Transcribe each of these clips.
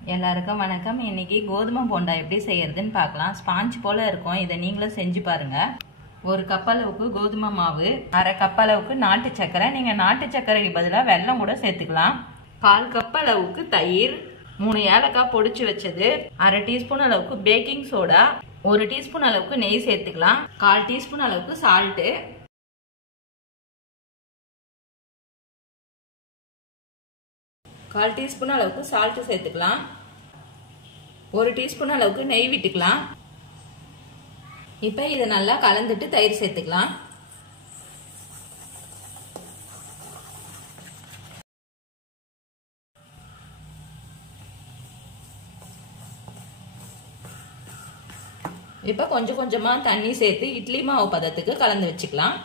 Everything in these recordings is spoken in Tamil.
எல்லாருக்கும் வணக்கம். இன்னைக்கு கோதுமை போண்டா எப்படி செய்யறதுன்னு பார்க்கலாம். ஸ்பாஞ்ச் போல இருக்கும். இதை நீங்களும் செஞ்சு பாருங்க. ஒரு கப் அளவுக்கு கோதுமை மாவு, அரை கப் அளவுக்கு நாட்டு சக்கரை, நீங்க நாட்டு சக்கரைக்கு பதிலாக வெல்லம் கூட சேர்த்துக்கலாம். 1/4 கப் அளவுக்கு தயிர், 3 ஏலக்காய் பொடிச்சு வச்சது, அரை டீஸ்பூன் அளவுக்கு பேக்கிங் சோடா, 1 டீஸ்பூன் அளவுக்கு நெய் சேர்த்துக்கலாம், 1/4 டீஸ்பூன் அளவுக்கு சால்ட்டு, 1/4 டீஸ்பூன் அளவுக்கு சால்ட் சேர்த்துக்கலாம், 1 டீஸ்பூன் அளவுக்கு நெய் விட்டுக்கலாம். இப்போ இதை நல்லா கலந்துட்டு தயிர் சேர்த்துக்கலாம். இப்போ கொஞ்சம் கொஞ்சமா தண்ணி சேர்த்து இட்லி மாவு பதத்துக்கு கலந்து வச்சுக்கலாம்.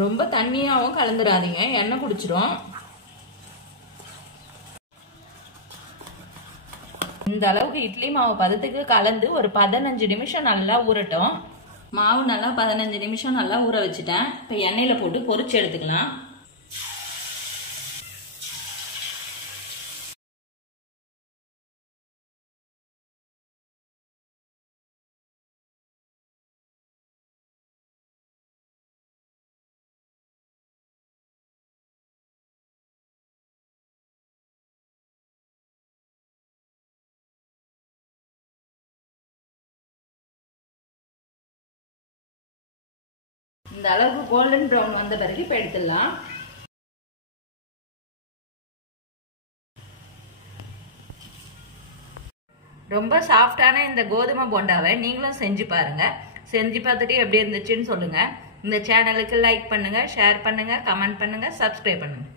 ரொம்ப தண்ணியாவும் கலந்துடாதீங்க, எண்ணெய் குடிச்சிடும். இந்த அளவுக்கு இட்லி மாவு பதத்துக்கு கலந்து ஒரு 15 நிமிஷம் நல்லா ஊறட்டும். மாவு நல்லா 15 நிமிஷம் நல்லா ஊற வச்சுட்டேன். இப்போ எண்ணெயில போட்டு பொரிச்சு எடுத்துக்கலாம். இந்த அளவுக்கு கோல்டன் ப்ரௌன் வந்த பிறகு இப்போ எடுத்துடலாம். ரொம்ப சாஃப்டான இந்த கோதுமை போண்டாவை நீங்களும் செஞ்சு பாருங்க. செஞ்சு பார்த்துட்டு எப்படி இருந்துச்சுன்னு சொல்லுங்க. இந்த சேனலுக்கு லைக் பண்ணுங்க, ஷேர் பண்ணுங்க, கமெண்ட் பண்ணுங்க, சப்ஸ்கிரைப் பண்ணுங்க.